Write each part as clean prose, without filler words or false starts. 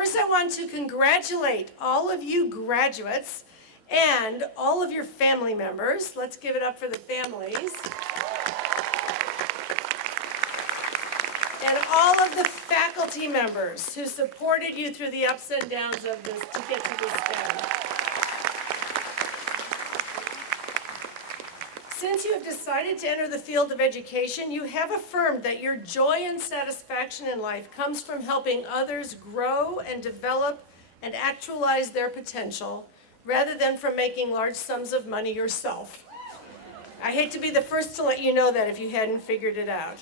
First, I want to congratulate all of you graduates and all of your family members. Let's give it up for the families. And all of the faculty members who supported you through the ups and downs of this to get to this day. Since you have decided to enter the field of education, you have affirmed that your joy and satisfaction in life comes from helping others grow and develop and actualize their potential, rather than from making large sums of money yourself. I hate to be the first to let you know that if you hadn't figured it out.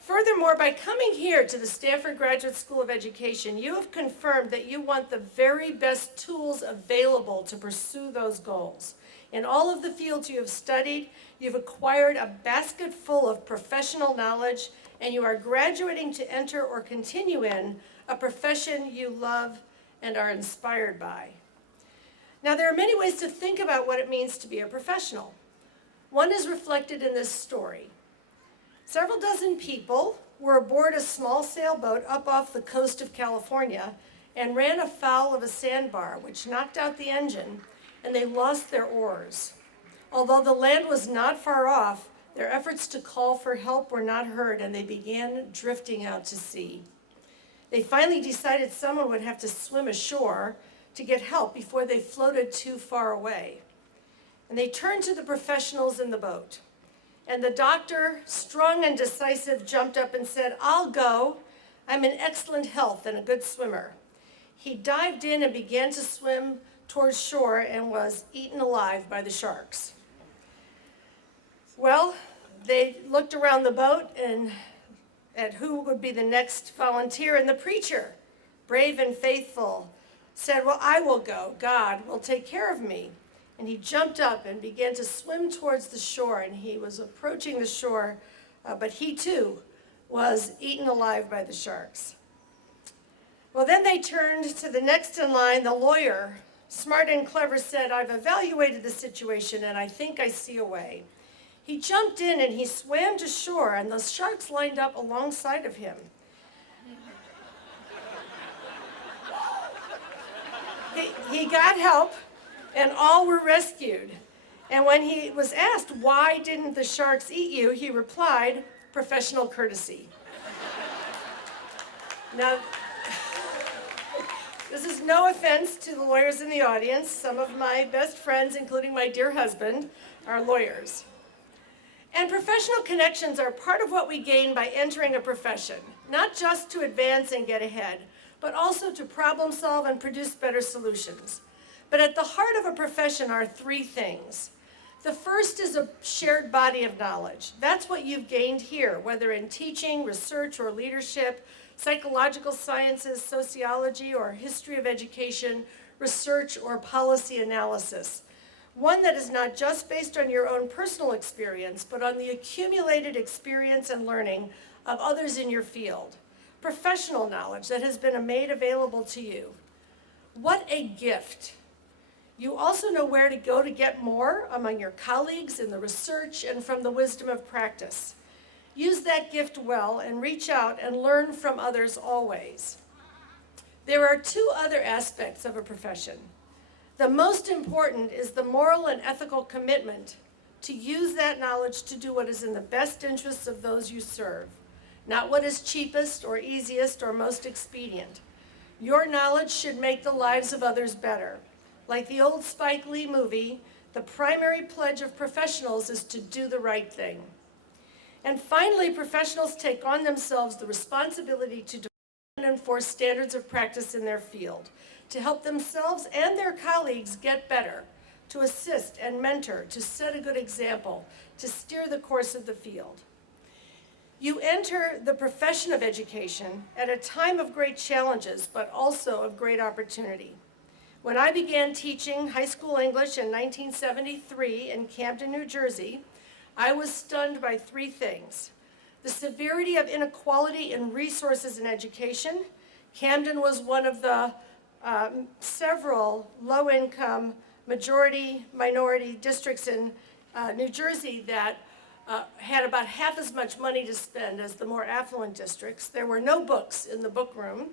Furthermore, by coming here to the Stanford Graduate School of Education, you have confirmed that you want the very best tools available to pursue those goals. In all of the fields you have studied, you've acquired a basket full of professional knowledge, and you are graduating to enter or continue in a profession you love and are inspired by. Now, there are many ways to think about what it means to be a professional. One is reflected in this story. Several dozen people were aboard a small sailboat up off the coast of California and ran afoul of a sandbar, which knocked out the engine, and they lost their oars. Although the land was not far off, their efforts to call for help were not heard, and they began drifting out to sea. They finally decided someone would have to swim ashore to get help before they floated too far away. And they turned to the professionals in the boat. And the doctor, strong and decisive, jumped up and said, "I'll go. I'm in excellent health and a good swimmer." He dived in and began to swim towards shore and was eaten alive by the sharks. Well, they looked around the boat and at who would be the next volunteer, and the preacher, brave and faithful, said, "Well, I will go. God will take care of me." And he jumped up and began to swim towards the shore, and he was approaching the shore, but he too was eaten alive by the sharks. Well, then they turned to the next in line, the lawyer, smart and clever, said, "I've evaluated the situation and I think I see a way." He jumped in and he swam to shore, and the sharks lined up alongside of him. He got help, and all were rescued. And when he was asked, "Why didn't the sharks eat you?" he replied, "Professional courtesy." Now, this is no offense to the lawyers in the audience. Some of my best friends, including my dear husband, are lawyers. And professional connections are part of what we gain by entering a profession, not just to advance and get ahead, but also to problem solve and produce better solutions. But at the heart of a profession are three things. The first is a shared body of knowledge. That's what you've gained here, whether in teaching, research, or leadership, psychological sciences, sociology, or history of education, research, or policy analysis. One that is not just based on your own personal experience, but on the accumulated experience and learning of others in your field. Professional knowledge that has been made available to you. What a gift. You also know where to go to get more among your colleagues in the research and from the wisdom of practice. Use that gift well and reach out and learn from others always. There are two other aspects of a profession. The most important is the moral and ethical commitment to use that knowledge to do what is in the best interests of those you serve, not what is cheapest or easiest or most expedient. Your knowledge should make the lives of others better. Like the old Spike Lee movie, the primary pledge of professionals is to do the right thing. And finally, professionals take on themselves the responsibility to develop and enforce standards of practice in their field, to help themselves and their colleagues get better, to assist and mentor, to set a good example, to steer the course of the field. You enter the profession of education at a time of great challenges, but also of great opportunity. When I began teaching high school English in 1973 in Camden, New Jersey, I was stunned by three things. The severity of inequality in resources in education. Camden was one of the several low-income majority-minority districts in New Jersey that had about half as much money to spend as the more affluent districts. There were no books in the book room.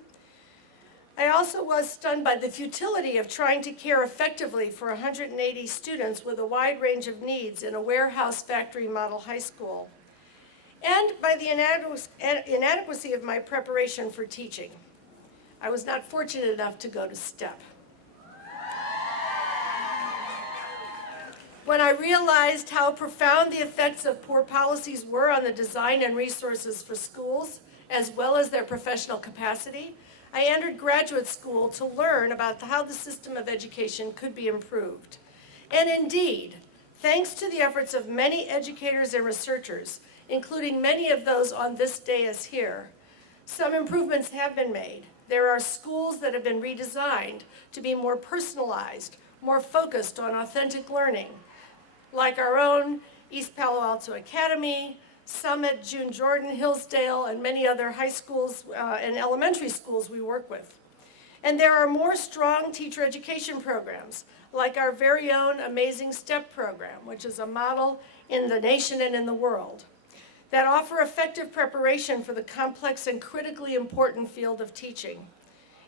I also was stunned by the futility of trying to care effectively for 180 students with a wide range of needs in a warehouse factory model high school, and by the inadequacy of my preparation for teaching. I was not fortunate enough to go to STEP. When I realized how profound the effects of poor policies were on the design and resources for schools, as well as their professional capacity, I entered graduate school to learn about how the system of education could be improved. And indeed, thanks to the efforts of many educators and researchers, including many of those on this dais here, some improvements have been made. There are schools that have been redesigned to be more personalized, more focused on authentic learning, like our own East Palo Alto Academy, Summit, June Jordan, Hillsdale, and many other high schools and elementary schools we work with. And there are more strong teacher education programs, like our very own Amazing STEP program, which is a model in the nation and in the world, that offer effective preparation for the complex and critically important field of teaching.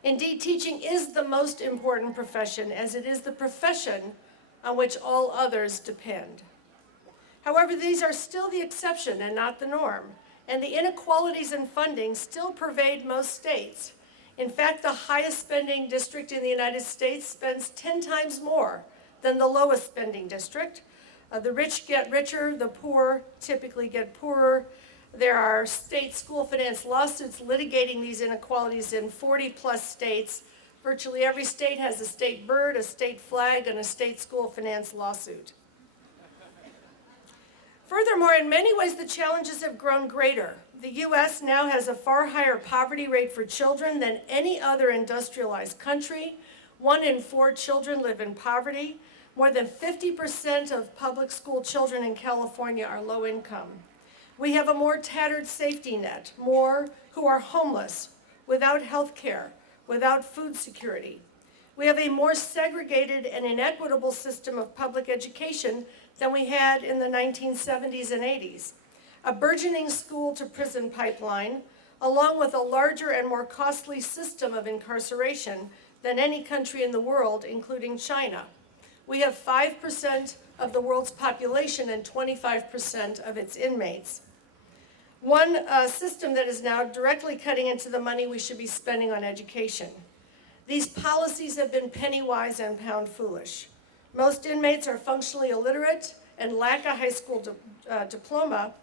Indeed, teaching is the most important profession, as it is the profession on which all others depend. However, these are still the exception and not the norm, and the inequalities in funding still pervade most states. In fact, the highest spending district in the United States spends 10 times more than the lowest spending district. The rich get richer, the poor typically get poorer. There are state school finance lawsuits litigating these inequalities in 40-plus states. Virtually every state has a state bird, a state flag, and a state school finance lawsuit. Furthermore, in many ways, the challenges have grown greater. The U.S. now has a far higher poverty rate for children than any other industrialized country. 1 in 4 children live in poverty. More than 50% of public school children in California are low income. We have a more tattered safety net, more who are homeless, without health care, without food security. We have a more segregated and inequitable system of public education than we had in the 1970s and 80s. A burgeoning school-to-prison pipeline, along with a larger and more costly system of incarceration than any country in the world, including China. We have 5% of the world's population and 25% of its inmates. One system that is now directly cutting into the money we should be spending on education. These policies have been penny-wise and pound-foolish. Most inmates are functionally illiterate and lack a high school diploma,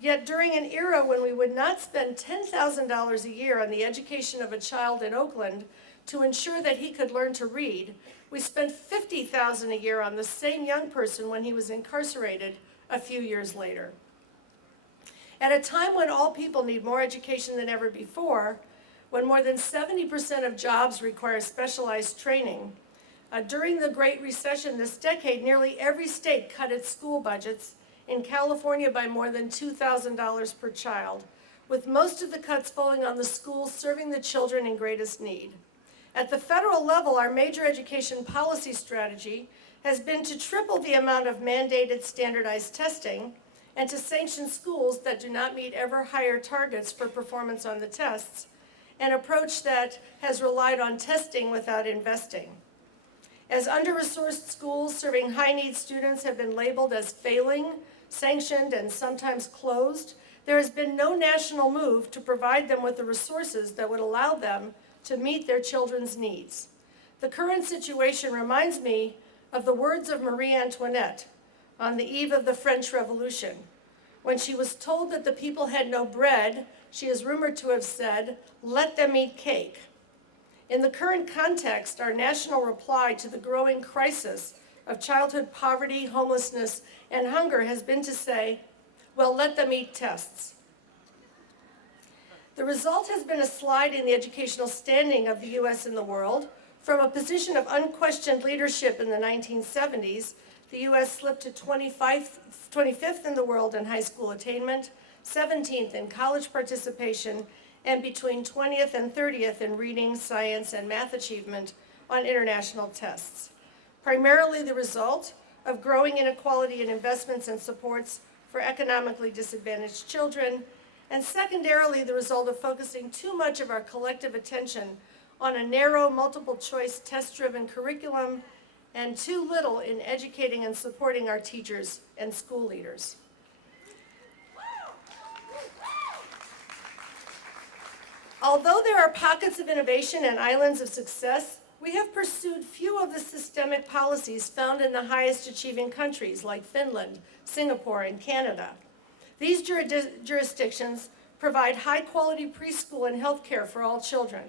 yet during an era when we would not spend $10,000 a year on the education of a child in Oakland to ensure that he could learn to read, we spent $50,000 a year on the same young person when he was incarcerated a few years later. At a time when all people need more education than ever before, when more than 70% of jobs require specialized training, during the Great Recession this decade, nearly every state cut its school budgets, in California by more than $2,000 per child, with most of the cuts falling on the schools serving the children in greatest need. At the federal level, our major education policy strategy has been to triple the amount of mandated standardized testing and to sanction schools that do not meet ever higher targets for performance on the tests, an approach that has relied on testing without investing. As under-resourced schools serving high-need students have been labeled as failing, sanctioned, and sometimes closed, there has been no national move to provide them with the resources that would allow them to meet their children's needs. The current situation reminds me of the words of Marie Antoinette on the eve of the French Revolution. When she was told that the people had no bread, she is rumored to have said, "Let them eat cake." In the current context, our national reply to the growing crisis of childhood poverty, homelessness, and hunger has been to say, well, let them eat tests. The result has been a slide in the educational standing of the U.S. in the world. From a position of unquestioned leadership in the 1970s, the U.S. slipped to 25th in the world in high school attainment, 17th in college participation, and between 20th and 30th in reading, science, and math achievement on international tests. Primarily the result of growing inequality in investments and supports for economically disadvantaged children, and secondarily the result of focusing too much of our collective attention on a narrow, multiple-choice, test-driven curriculum, and too little in educating and supporting our teachers and school leaders. Although there are pockets of innovation and islands of success, we have pursued few of the systemic policies found in the highest achieving countries like Finland, Singapore, and Canada. These jurisdictions provide high-quality preschool and health care for all children.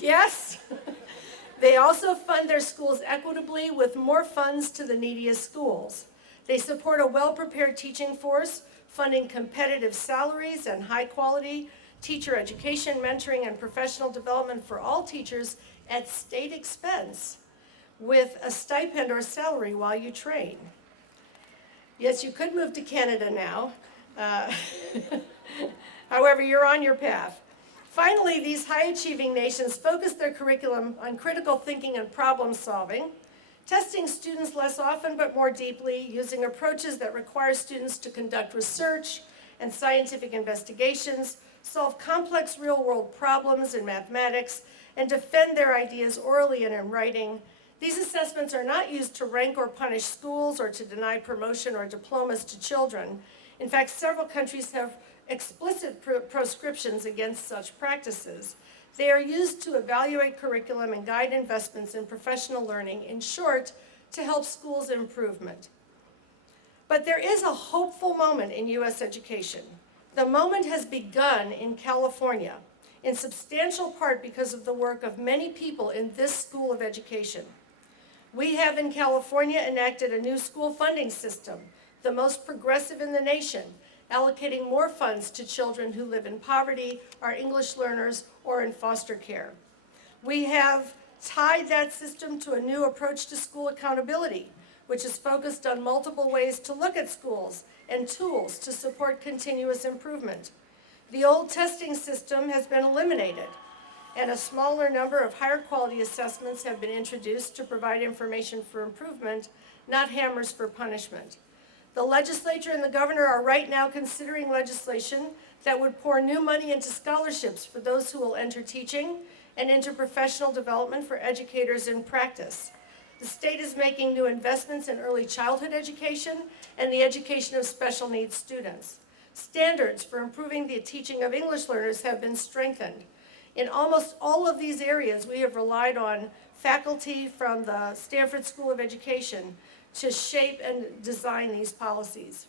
Yes? They also fund their schools equitably with more funds to the neediest schools. They support a well-prepared teaching force, funding competitive salaries and high-quality teacher education, mentoring, and professional development for all teachers at state expense with a stipend or salary while you train. Yes, you could move to Canada now. However, you're on your path. Finally, these high-achieving nations focus their curriculum on critical thinking and problem solving, testing students less often but more deeply, using approaches that require students to conduct research and scientific investigations, solve complex real-world problems in mathematics, and defend their ideas orally and in writing. These assessments are not used to rank or punish schools or to deny promotion or diplomas to children. In fact, several countries have explicit proscriptions against such practices. They are used to evaluate curriculum and guide investments in professional learning, in short, to help schools' improvement. But there is a hopeful moment in U.S. education. The moment has begun in California, in substantial part because of the work of many people in this school of education. We have in California enacted a new school funding system, the most progressive in the nation, allocating more funds to children who live in poverty, are English learners, or in foster care. We have tied that system to a new approach to school accountability, which is focused on multiple ways to look at schools and tools to support continuous improvement. The old testing system has been eliminated, and a smaller number of higher quality assessments have been introduced to provide information for improvement, not hammers for punishment. The legislature and the governor are right now considering legislation that would pour new money into scholarships for those who will enter teaching and into professional development for educators in practice. The state is making new investments in early childhood education and the education of special needs students. Standards for improving the teaching of English learners have been strengthened. In almost all of these areas, we have relied on faculty from the Stanford School of Education to shape and design these policies.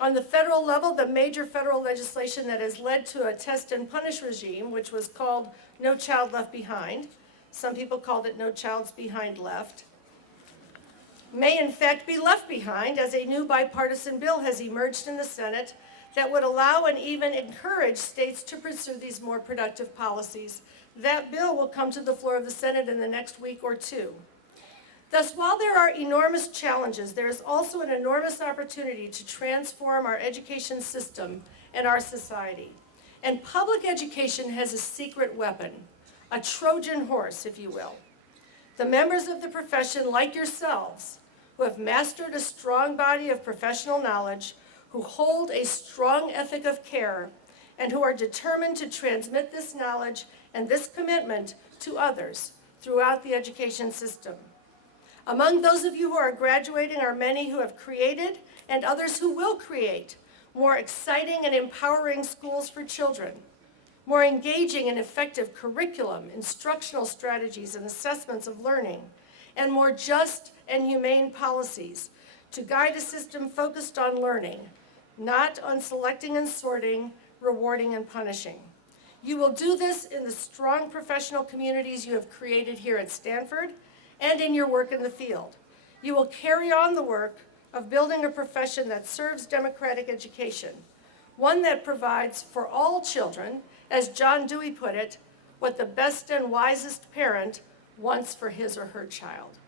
On the federal level, the major federal legislation that has led to a test and punish regime, which was called No Child Left Behind, some people called it No Child's Behind Left, may in fact be left behind as a new bipartisan bill has emerged in the Senate that would allow and even encourage states to pursue these more productive policies. That bill will come to the floor of the Senate in the next week or two. Thus, while there are enormous challenges, there is also an enormous opportunity to transform our education system and our society. And public education has a secret weapon, a Trojan horse, if you will. The members of the profession, like yourselves, who have mastered a strong body of professional knowledge, who hold a strong ethic of care, and who are determined to transmit this knowledge and this commitment to others throughout the education system. Among those of you who are graduating are many who have created and others who will create more exciting and empowering schools for children, more engaging and effective curriculum, instructional strategies, and assessments of learning, and more just and humane policies to guide a system focused on learning, not on selecting and sorting, rewarding and punishing. You will do this in the strong professional communities you have created here at Stanford and in your work in the field. You will carry on the work of building a profession that serves democratic education, one that provides for all children, as John Dewey put it, what the best and wisest parent wants for his or her child.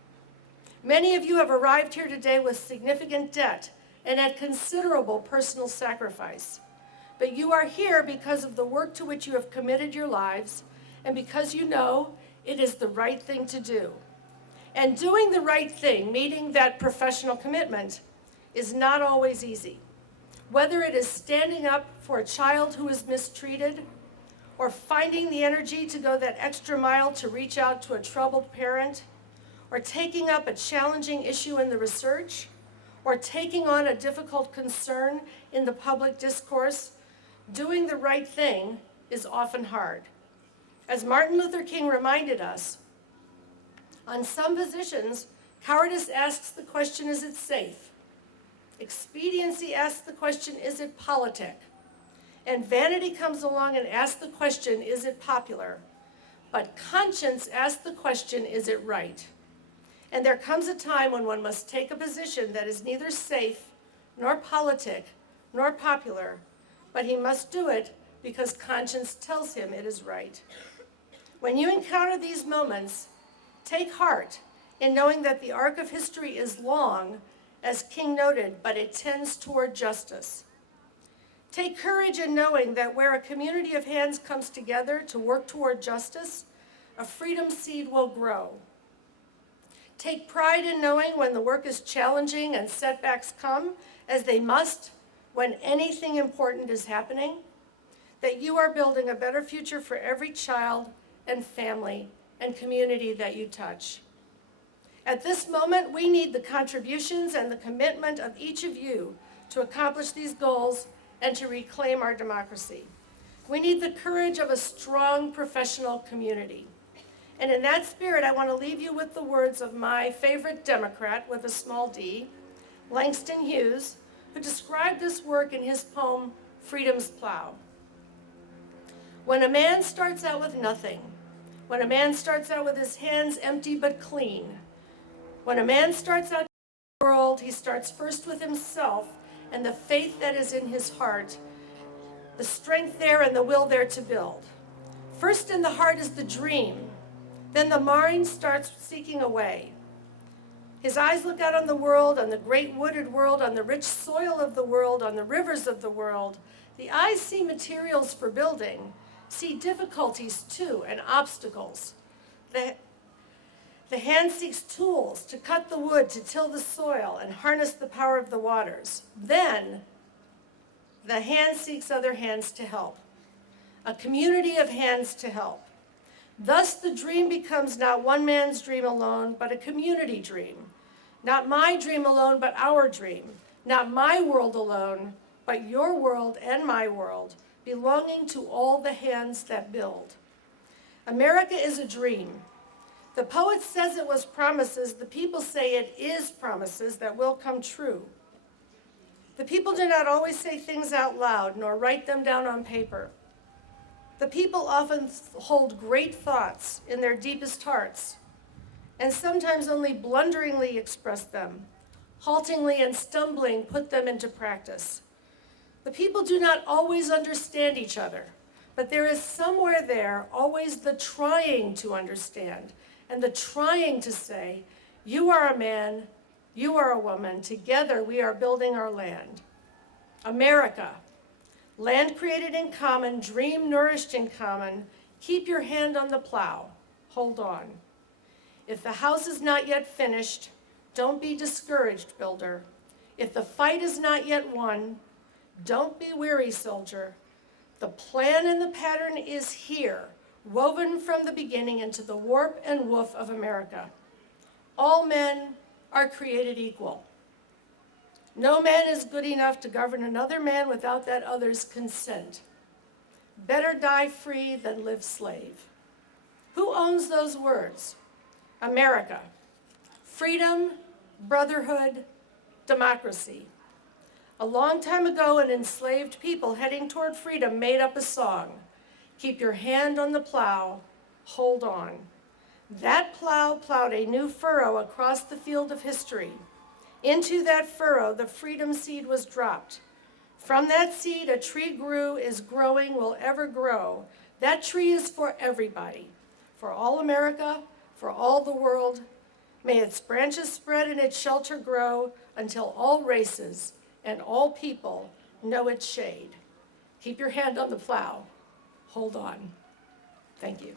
Many of you have arrived here today with significant debt and at considerable personal sacrifice. But you are here because of the work to which you have committed your lives and because you know it is the right thing to do. And doing the right thing, meeting that professional commitment, is not always easy. Whether it is standing up for a child who is mistreated, or finding the energy to go that extra mile to reach out to a troubled parent, or taking up a challenging issue in the research, or taking on a difficult concern in the public discourse, doing the right thing is often hard. As Martin Luther King reminded us, on some positions, cowardice asks the question, is it safe? Expediency asks the question, is it politic? And vanity comes along and asks the question, is it popular? But conscience asks the question, is it right? And there comes a time when one must take a position that is neither safe, nor politic, nor popular, but he must do it because conscience tells him it is right. When you encounter these moments, take heart in knowing that the arc of history is long, as King noted, but it tends toward justice. Take courage in knowing that where a community of hands comes together to work toward justice, a freedom seed will grow. Take pride in knowing when the work is challenging and setbacks come, as they must when anything important is happening, that you are building a better future for every child and family and community that you touch. At this moment, we need the contributions and the commitment of each of you to accomplish these goals and to reclaim our democracy. We need the courage of a strong professional community. And in that spirit, I want to leave you with the words of my favorite Democrat with a small d, Langston Hughes, who described this work in his poem, Freedom's Plow. When a man starts out with nothing, when a man starts out with his hands empty but clean, when a man starts out in the world, he starts first with himself and the faith that is in his heart, the strength there and the will there to build. First in the heart is the dream, then the mind starts seeking a way. His eyes look out on the world, on the great wooded world, on the rich soil of the world, on the rivers of the world. The eyes see materials for building, see difficulties too, and obstacles. The hand seeks tools to cut the wood, to till the soil, and harness the power of the waters. Then, the hand seeks other hands to help, a community of hands to help. Thus, the dream becomes not one man's dream alone, but a community dream. Not my dream alone, but our dream. Not my world alone, but your world and my world, belonging to all the hands that build. America is a dream. The poet says it was promises. The people say it is promises that will come true. The people do not always say things out loud, nor write them down on paper. The people often hold great thoughts in their deepest hearts, and sometimes only blunderingly express them, haltingly and stumbling put them into practice. The people do not always understand each other, but there is somewhere there always the trying to understand and the trying to say, you are a man, you are a woman, together we are building our land. America, land created in common, dream nourished in common, keep your hand on the plow, hold on. If the house is not yet finished, don't be discouraged, builder. If the fight is not yet won, don't be weary, soldier. The plan and the pattern is here, woven from the beginning into the warp and woof of America. All men are created equal. No man is good enough to govern another man without that other's consent. Better die free than live slave. Who owns those words? America. Freedom, brotherhood, democracy. A long time ago, an enslaved people heading toward freedom made up a song. Keep your hand on the plow, hold on. That plow plowed a new furrow across the field of history. Into that furrow, the freedom seed was dropped. From that seed, a tree grew, is growing, will ever grow. That tree is for everybody, for all America, for all the world. May its branches spread and its shelter grow until all races and all people know its shade. Keep your hand on the plow. Hold on. Thank you.